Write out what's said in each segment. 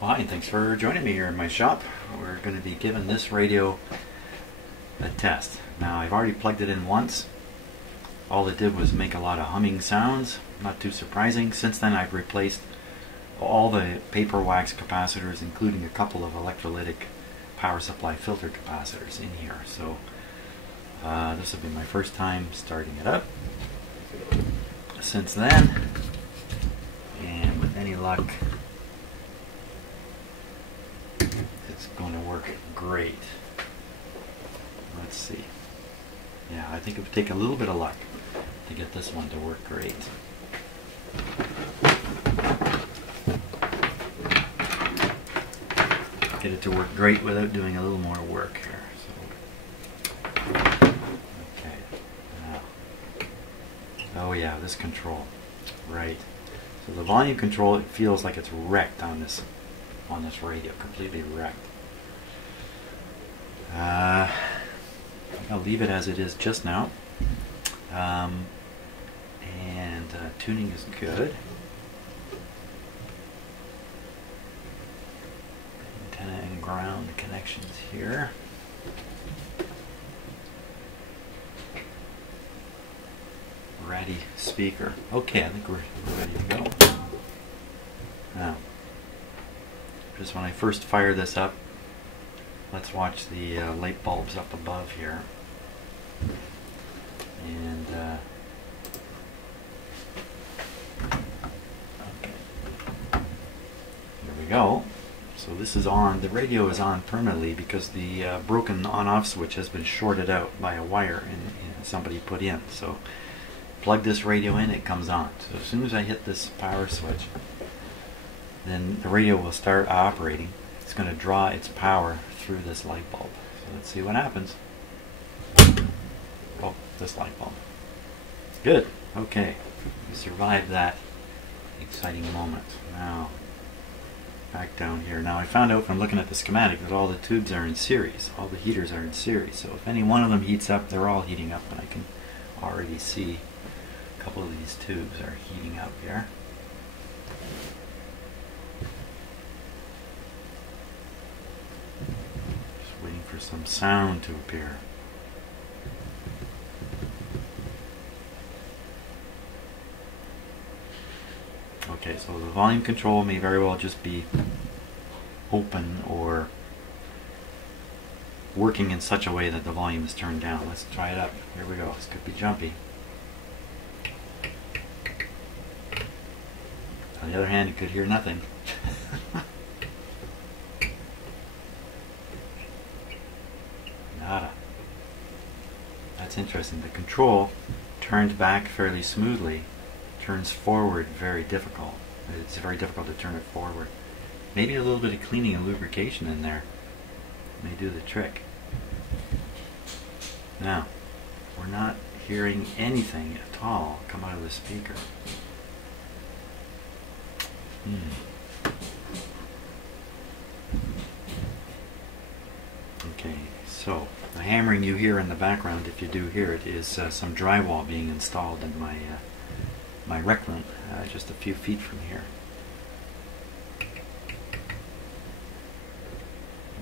Hi, and thanks for joining me here in my shop. We're going to be giving this radio a test. Now, I've already plugged it in once. All it did was make a lot of humming sounds, not too surprising. Since then, I've replaced all the paper wax capacitors, including a couple of electrolytic power supply filter capacitors in here. So this will be my first time starting it up since then, and with any luck it's going to work great. Let's see. Yeah, I think it would take a little bit of luck to get this one to work great. Get it to work great without doing a little more work here. So, okay. Now. Oh yeah, this control. Right. So the volume control, it feels like it's wrecked on this radio, completely wrecked. I'll leave it as it is just now. Tuning is good. Antenna and ground connections here. Ready speaker. Okay, I think we're ready to go. Now, just when I first fire this up, let's watch the light bulbs up above here. And okay, here we go. So this is on. The radio is on permanently because the broken on-off switch has been shorted out by a wire and somebody put in. So plug this radio in, it comes on. So as soon as I hit this power switch, then the radio will start operating. It's going to draw its power through this light bulb. So let's see what happens. Oh, this light bulb. Good. Okay. We survived that exciting moment. Now, back down here. Now, I found out from looking at the schematic that all the tubes are in series. All the heaters are in series. So if any one of them heats up, they're all heating up. And I can already see a couple of these tubes are heating up here. Just waiting for some sound to appear. Okay, so the volume control may very well just be open or working in such a way that the volume is turned down. Let's try it up. Here we go. This could be jumpy. On the other hand, you could hear nothing. Nada. That's interesting. The control turned back fairly smoothly. Turns forward very difficult. It's very difficult to turn it forward. Maybe a little bit of cleaning and lubrication in there may do the trick. Now, we're not hearing anything at all come out of the speaker. Okay, so the hammering you hear in the background, if you do hear it, is some drywall being installed in my rec room, just a few feet from here.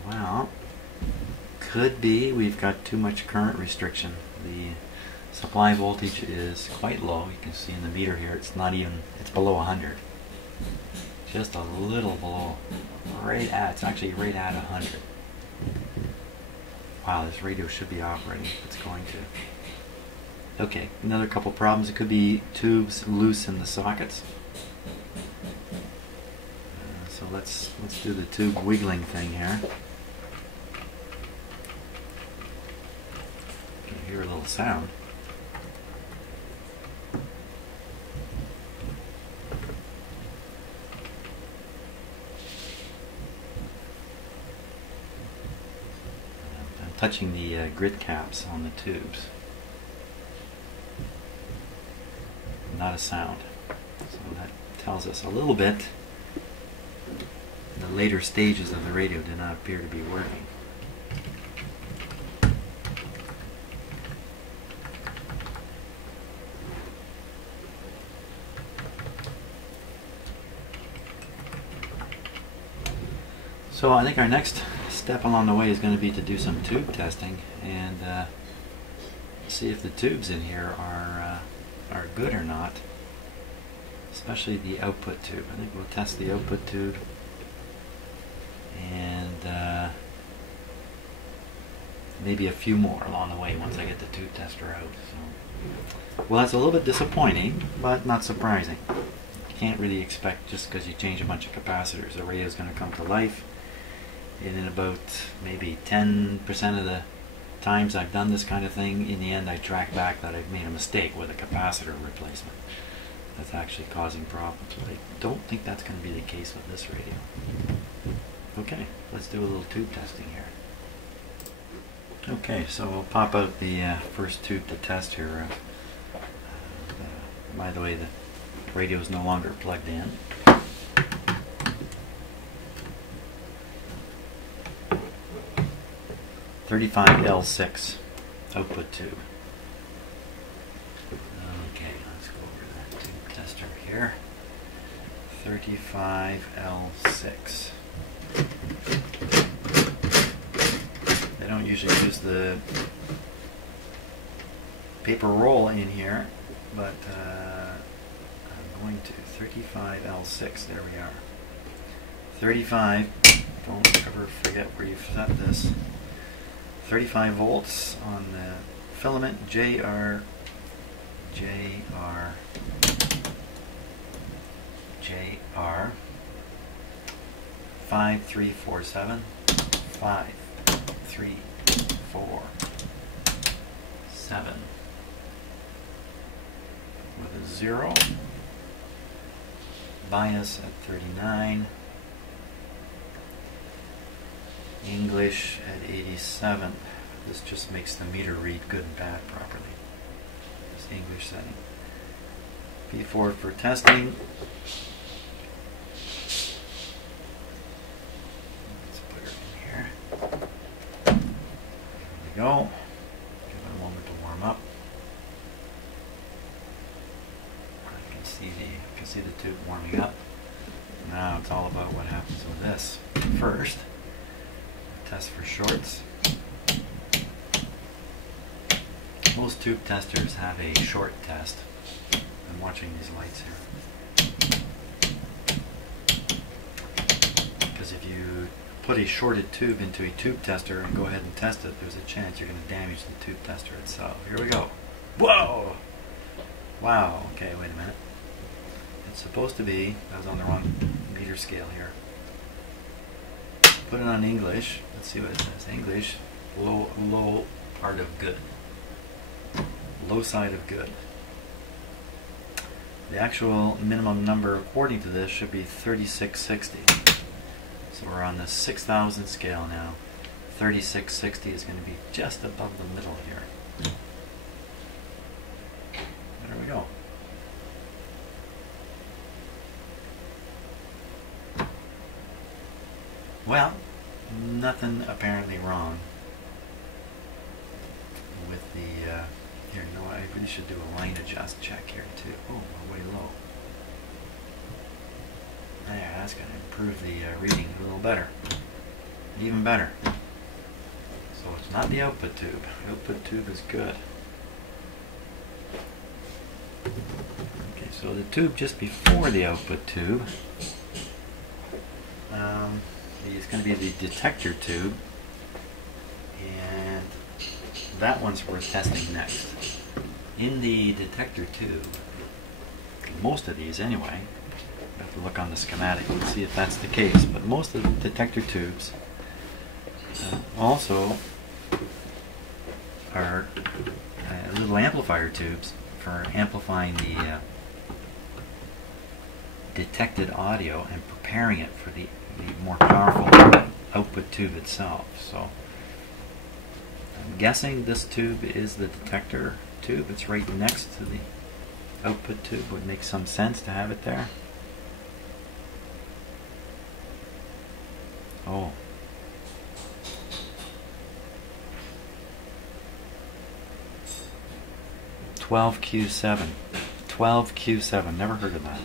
Well, could be we've got too much current restriction. The supply voltage is quite low. You can see in the meter here, it's below 100. Just a little below, it's actually right at 100. Wow, this radio should be operating. It's going to. Okay, another couple problems. It could be tubes loose in the sockets. So let's do the tube wiggling thing here. You can hear a little sound. I'm touching the grit caps on the tubes. Not a sound. So that tells us a little bit. The later stages of the radio do not appear to be working. So I think our next step along the way is going to be to do some tube testing and see if the tubes in here are good or not, especially the output tube. I think we'll test the output tube and maybe a few more along the way once I get the tube tester out. So, well, that's a little bit disappointing, but not surprising. You can't really expect just because you change a bunch of capacitors the radio is going to come to life. And in about maybe 10% of the times I've done this kind of thing, in the end I track back that I've made a mistake with a capacitor replacement that's actually causing problems. But I don't think that's going to be the case with this radio. Okay, let's do a little tube testing here. Okay, so we'll pop out the first tube to test here. By the way, the radio is no longer plugged in. .35L6 output tube. Okay, let's go over that tube tester here. 35L6. They don't usually use the paper roll in here, but I'm going to 35L6. There we are. 35. Don't ever forget where you've set this. 35 volts on the filament JR 5347 5347 with a 0, bias at 39, English at 87. This just makes the meter read good and bad properly. This English setting. P4 for testing. Let's put her in here. There we go. Give it a moment to warm up. You can see the tube warming up. Now it's all about what happens with this. First, test for shorts. Most tube testers have a short test. I'm watching these lights here. Because if you put a shorted tube into a tube tester and go ahead and test it, there's a chance you're going to damage the tube tester itself. Here we go. Whoa! Wow, okay, wait a minute. It's supposed to be, I was on the wrong meter scale here. Put it on English. Let's see what it says. English, low part of good. Low side of good. The actual minimum number according to this should be 3660. So we're on the 6,000 scale now. 3660 is going to be just above the middle here. There we go. Well, nothing apparently wrong with the, here, you know what, I really should do a line adjust check here too. Oh, we're way low. Yeah, that's going to improve the reading a little better. Even better. So it's not the output tube. The output tube is good. Okay, so the tube just before the output tube, it's going to be the detector tube, and that one's worth testing next. In the detector tube, most of these anyway, you have to look on the schematic and see if that's the case, but most of the detector tubes also are little amplifier tubes for amplifying the detected audio and preparing it for the more powerful output tube itself. So I'm guessing this tube is the detector tube. It's right next to the output tube. Would make some sense to have it there. Oh. .12Q7. 12Q7. Never heard of that.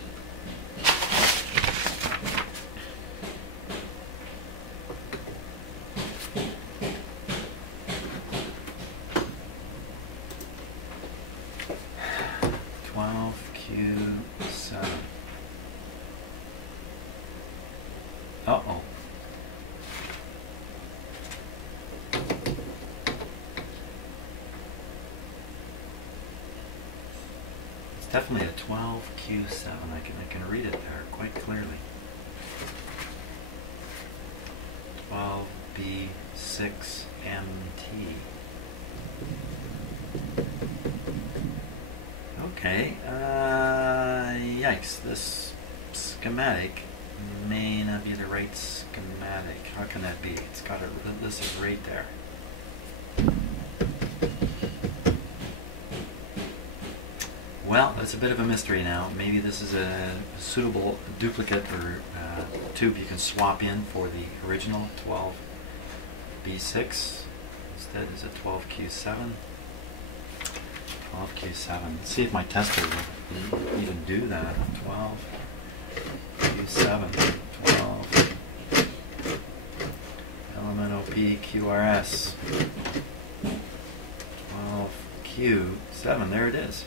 Uh-oh. It's definitely a 12Q7. I can read it there quite clearly. 12B6MT. Okay, yikes, this schematic may not be the right schematic. How can that be? It's got it listed right there. Well, it's a bit of a mystery now. Maybe this is a suitable duplicate or tube you can swap in for the original 12B6. Instead is a 12Q7. 12Q7. Let's see if my tester will even do that. 12Q7. 12 element OP QRS. 12Q7. There it is.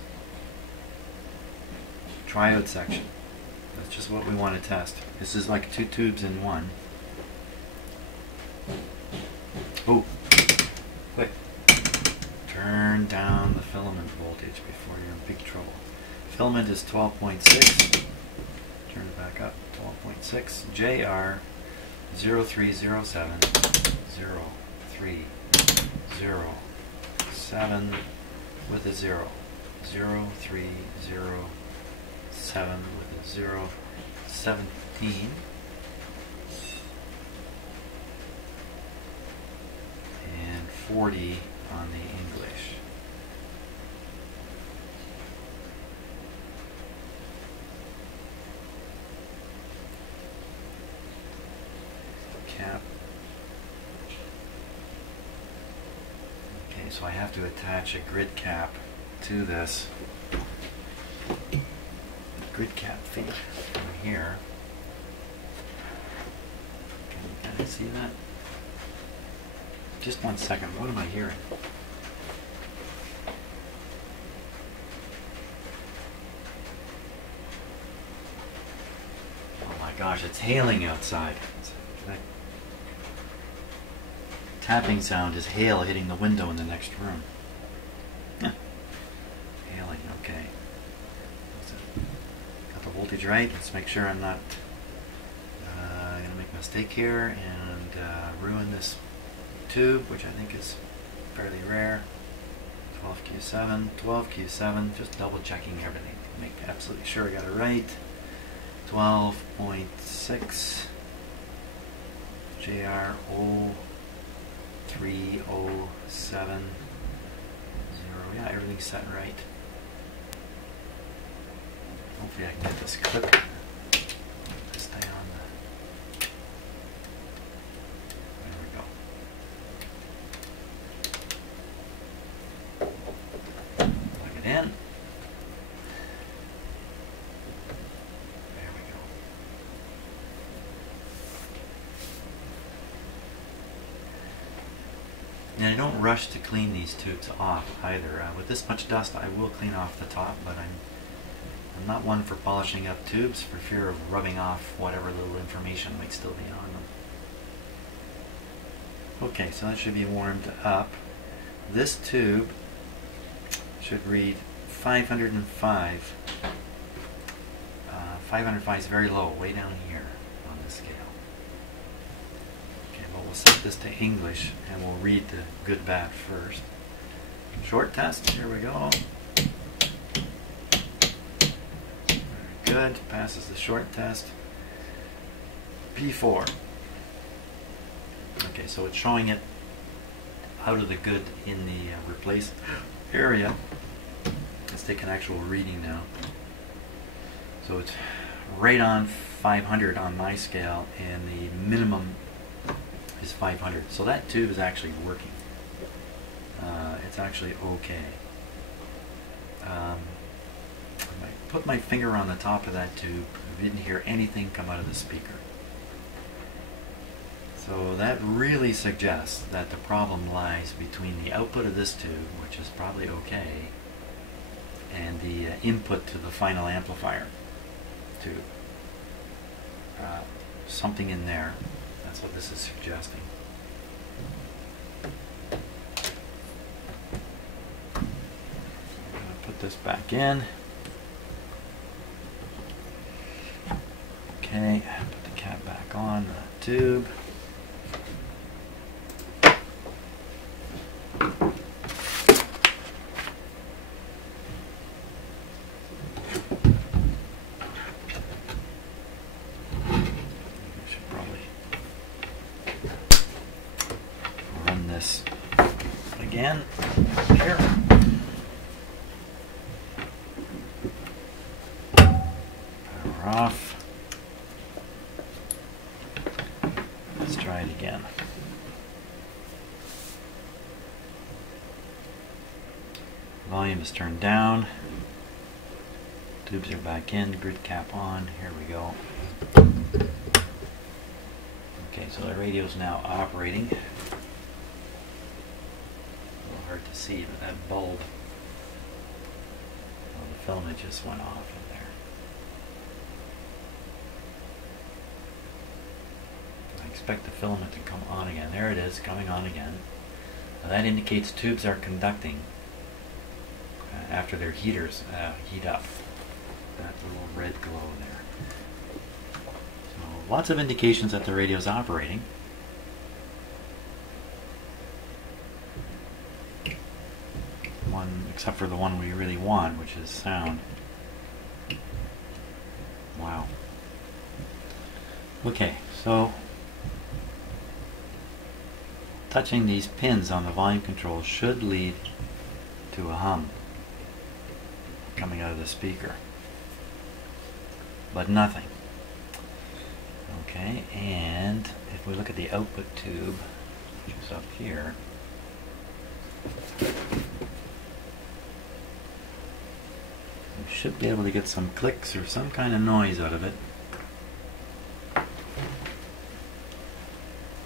Triode section. That's just what we want to test. This is like 2 tubes in one. Oh, quick. Turn down the filament voltage before you're in big trouble. Filament is 12.6. Turn it back up. 12.6. JR 0307 0307 with a 0. 0307 with a 017. And 40 on the English. Cap. Okay, so I have to attach a grid cap to this. Grid cap thing from here. Can you kind of see that? Just 1 second. What am I hearing? Oh my gosh, it's hailing outside. That tapping sound is hail hitting the window in the next room. Hailing, okay. Got the voltage right. Let's make sure I'm not going to make a mistake here and ruin this tube, which I think is fairly rare. 12Q7, 12Q7, just double checking everything. Make absolutely sure I got it right. 12.6 JR 0307 0. Yeah, everything's set right. Hopefully I can get this clip to stay on the. There we go. Plug it in. There we go. Now I don't rush to clean these tubes off either. With this much dust I will clean off the top, but I'm not one for polishing up tubes for fear of rubbing off whatever little information might still be on them. Okay, so that should be warmed up. This tube should read 505. 505 is very low, way down here on the scale. Okay, well we'll set this to English and we'll read the good bad first. Short test, here we go. Good, passes the short test. P4. Okay, so it's showing it out of the good in the replace area. Let's take an actual reading now. So it's right on 500 on my scale, and the minimum is 500. So that tube is actually working. It's actually okay. I put my finger on the top of that tube. I didn't hear anything come out of the speaker. So that really suggests that the problem lies between the output of this tube, which is probably okay, and the input to the final amplifier tube. something in there. That's what this is suggesting. I'm going to put this back in. Okay, put the cap back on the tube. Again, here. Power off. Let's try it again. Volume is turned down. Tubes are back in. Grid cap on. Here we go. Okay, so the radio is now operating. Hard to see, but that bulb, well, the filament just went off in there. I expect the filament to come on again. There it is, coming on again. Now that indicates tubes are conducting after their heaters heat up. That little red glow there. So lots of indications that the radio is operating. Except for the one we really want, which is sound. Wow. Okay, so touching these pins on the volume control should lead to a hum coming out of the speaker, but nothing. Okay, and if we look at the output tube, which is up here, we should be able to get some clicks or some kind of noise out of it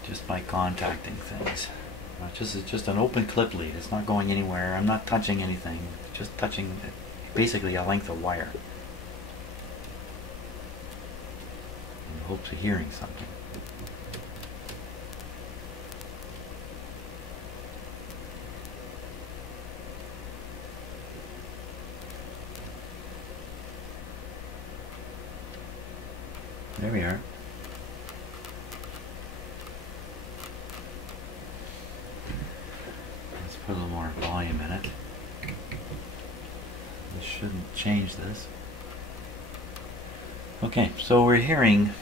just by contacting things. It's just an open clip lead. It's not going anywhere. I'm not touching anything. Just touching basically a length of wire in hopes of hearing something. There we are. Let's put a little more volume in it. This shouldn't change this. Okay, so we're hearing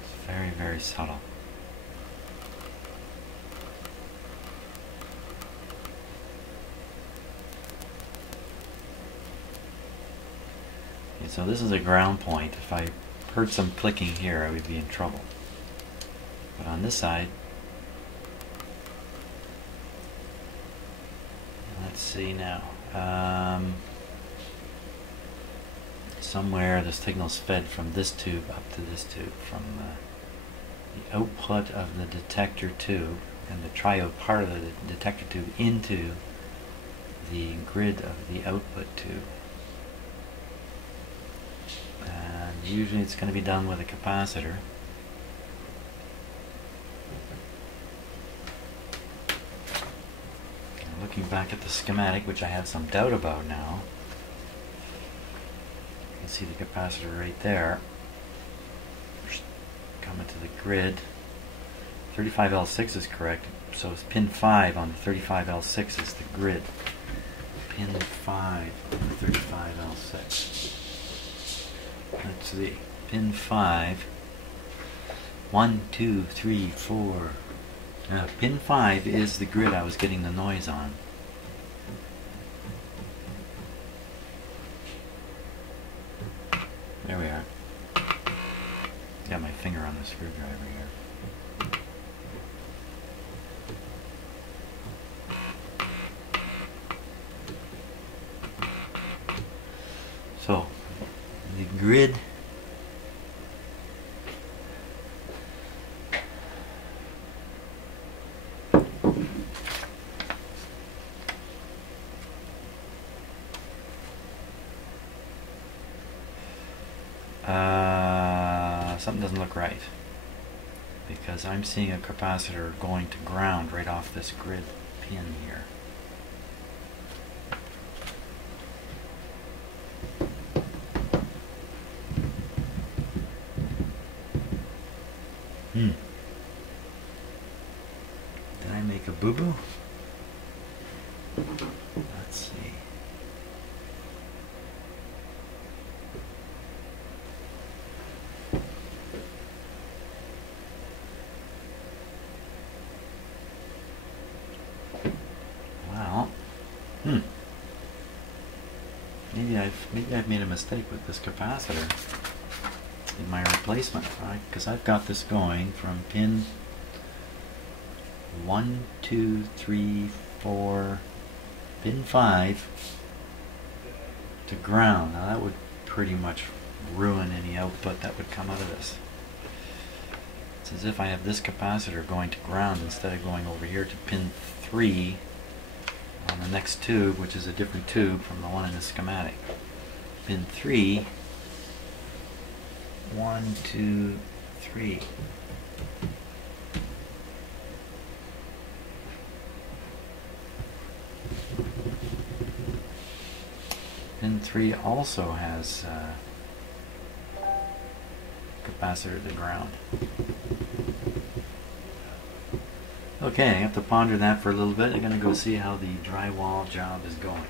it's very, very subtle. So this is a ground point. If I heard some clicking here, I would be in trouble. But on this side, let's see now. Somewhere the signal's fed from this tube up to this tube, from the output of the detector tube and the triode part of the detector tube into the grid of the output tube. And usually it's going to be done with a capacitor. Looking back at the schematic, which I have some doubt about now, you can see the capacitor right there. Coming to the grid. 35L6 is correct, so it's pin 5 on the 35L6 is the grid. Pin 5 on the 35L6. Let's see. Pin 5. 1, 2, 3, 4. Pin 5 is the grid I was getting the noise on. There we are. Got my finger on the screwdriver here. So, the grid doesn't look right, because I'm seeing a capacitor going to ground right off this grid pin here. Did I make a boo-boo? Let's see. Well, maybe I've made a mistake with this capacitor in my replacement, right? Because I've got this going from pin 1, 2, 3, 4, pin 5 to ground. Now that would pretty much ruin any output that would come out of this. It's as if I have this capacitor going to ground instead of going over here to pin 3 on the next tube, which is a different tube from the one in the schematic. Pin 3, 1, 2, 3. Pin 3 also has capacitor to ground. Okay, I have to ponder that for a little bit. I'm going to go see how the drywall job is going.